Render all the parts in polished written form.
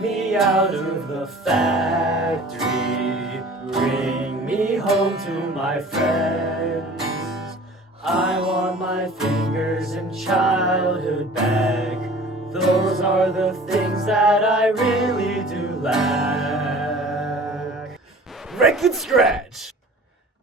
me out of the factory, bring me home to my friends. I want my fingers and childhood back. Those are the things that I really do lack. Record scratch!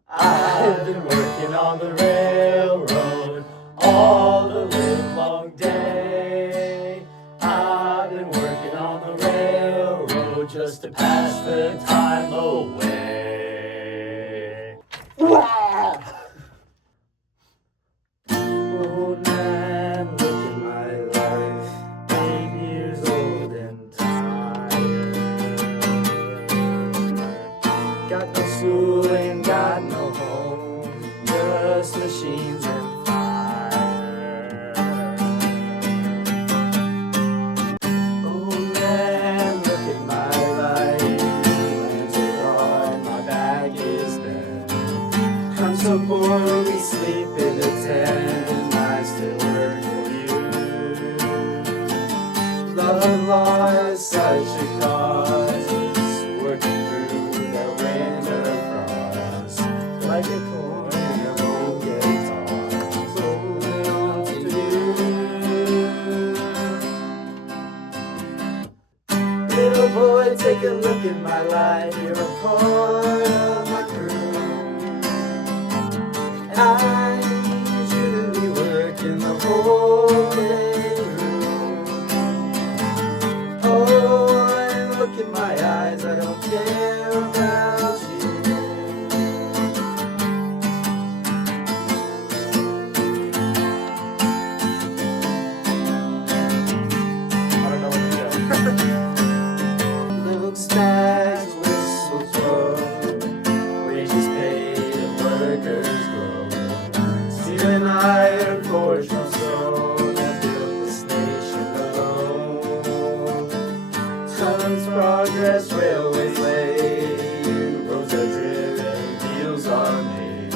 I've been working on the railroad all the live long day. I've been working on the railroad just to pass the time away. Wow! Old man, look at my life, 8 years old and tired. Got no school and got no home, just machines and fire. Old man, look at my life, hands are raw and my back is bent. I'm so poor we sleep in a tent, and I still work for you. Love law is such a cause, it's working through the winter frost. Like a corner old guitar, holding on to you. Little boy, take a look at my life, you're a part of my crew. I need you to be working the whole day through. Oh, and look in my eyes, I don't care about you. I don't know what to do. Looks tags, whistles blow, wages paid and workers grow. Steel and iron forged from stone that built this nation alone. Tons progress, railways laid, roads are driven, deals are made.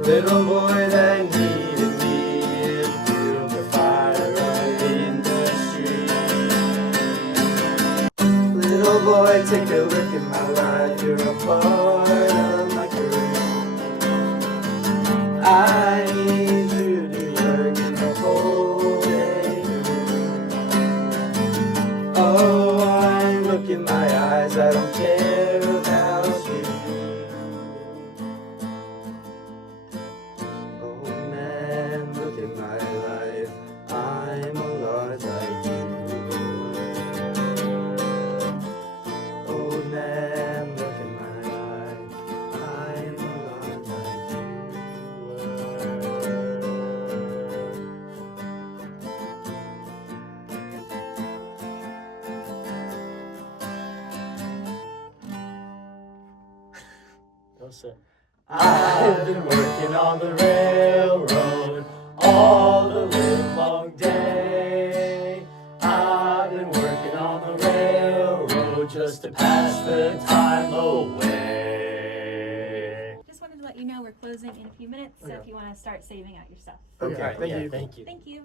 Little boy that needed me fueled the fire of industry. Little boy, take a look at my life, you're a part of my career. I need you to work in the whole day through. Oh, I look in my eyes, I don't care about you. Oh man, look at my life, I'm a lot like you. Oh man, look at my life, I'm a lot like you. I've been working on the railroad all the live long day. I've been working on the railroad just to pass the time away. Just wanted to let you know we're closing in a few minutes, so if you want to start saving out your stuff. Okay, thank you. Thank you. Thank you.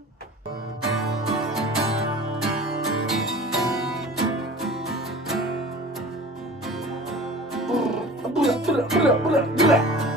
Blah, blah, blah, blah, blah.